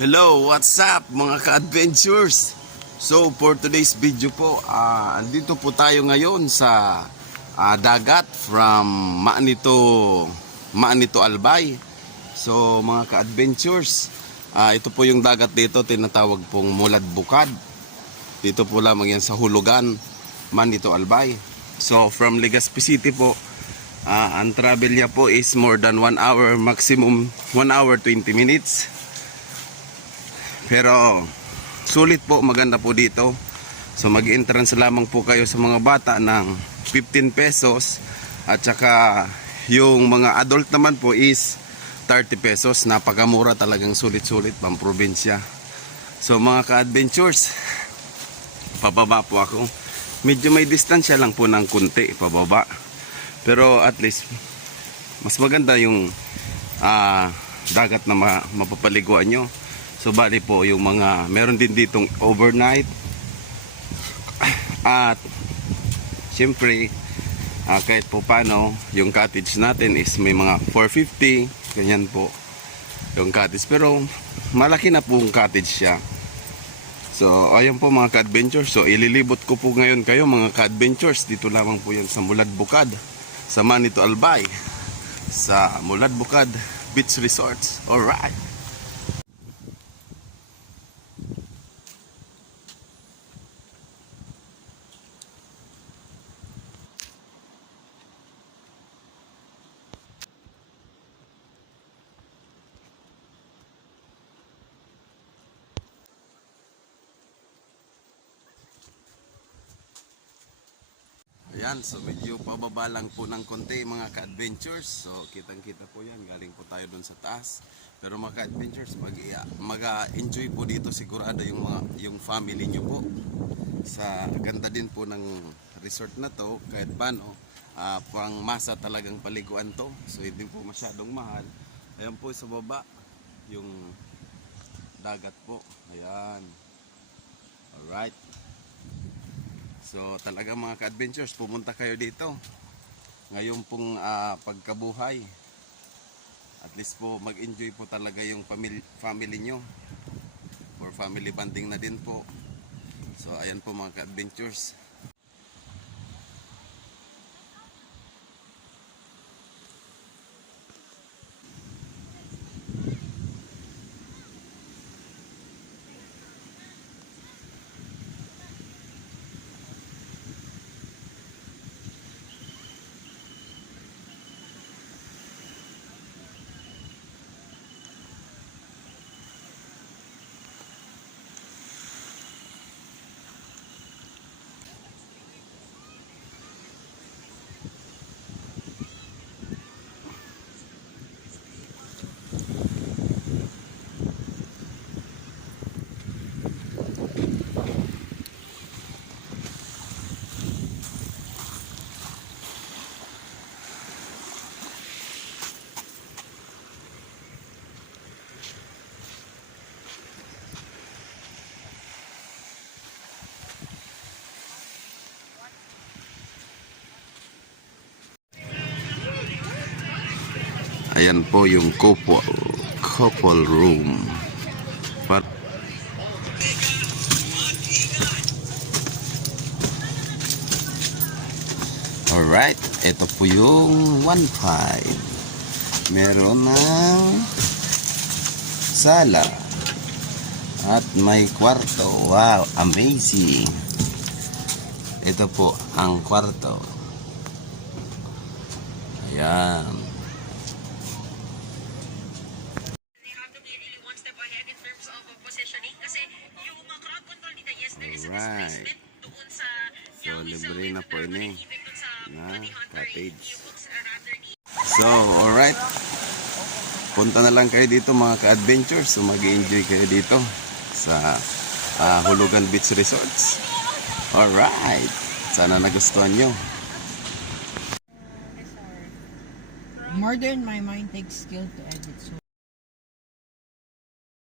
Hello, what's up mga ka-adventures? So for today's video po, andito po tayo ngayon sa dagat from Maanito Albay. So mga ka-adventures, ito po yung dagat dito, tinatawag pong Mulad Bukad. Dito po lamang yan sa Hulugan, Maanito Albay. So from Legazpi City po, ang travel niya po is more than 1 hour, maximum 1 hour 20 minutes. Pero sulit po, maganda po dito. So mag-entrance lamang po kayo sa mga bata ng 15 pesos. At saka yung mga adult naman po is 30 pesos. Napakamura, talagang sulit-sulit pang probinsya. So mga ka-adventures, pababa po ako. Medyo may distansya lang po ng kunti pababa. Pero at least mas maganda yung dagat na mapapaliguan nyo. So bali po yung mga meron din ditong overnight. At siyempre kahit po paano yung cottage natin is may mga 450, ganyan po yung cottage, pero malaki na po yung cottage siya. So ayun po mga ka-adventures, so ililibot ko po ngayon kayo mga ka-adventures. Dito lamang po yan sa Mulad Bukad, sa Maanito Albay, sa Mulad Bukad Beach Resorts. Alright. Ayan, so medyo pababa lang po ng konti mga ka-adventures. So kitang-kita po yan, galing po tayo dun sa taas. Pero mga ka-adventures, mag-enjoy po dito sigurado yung family nyo po. Sa ganda din po ng resort na to, kahit paano, pang masa talagang paliguan to. So hindi po masyadong mahal. Ayan po sa baba, yung dagat po. Ayan. Alright. So talaga mga ka-adventures, pumunta kayo dito ngayon pong pagkabuhay. At least po mag-enjoy po talaga yung family nyo, for family bonding na din po. So ayan po mga ka-adventures. Ayan po yung couple room. Alright, ito po yung 1.5. Meron ng sala at may kwarto. Wow, amazing. Ito po ang kwarto. Ayan. Alright. So, libre na po ini na cottage. So, alright. Punta na lang kayo dito mga ka-adventures. So, mag-enjoy kayo dito sa Hulugan Beach Resorts. Alright. Sana nagustuhan nyo. More than my mind takes skill to edit. So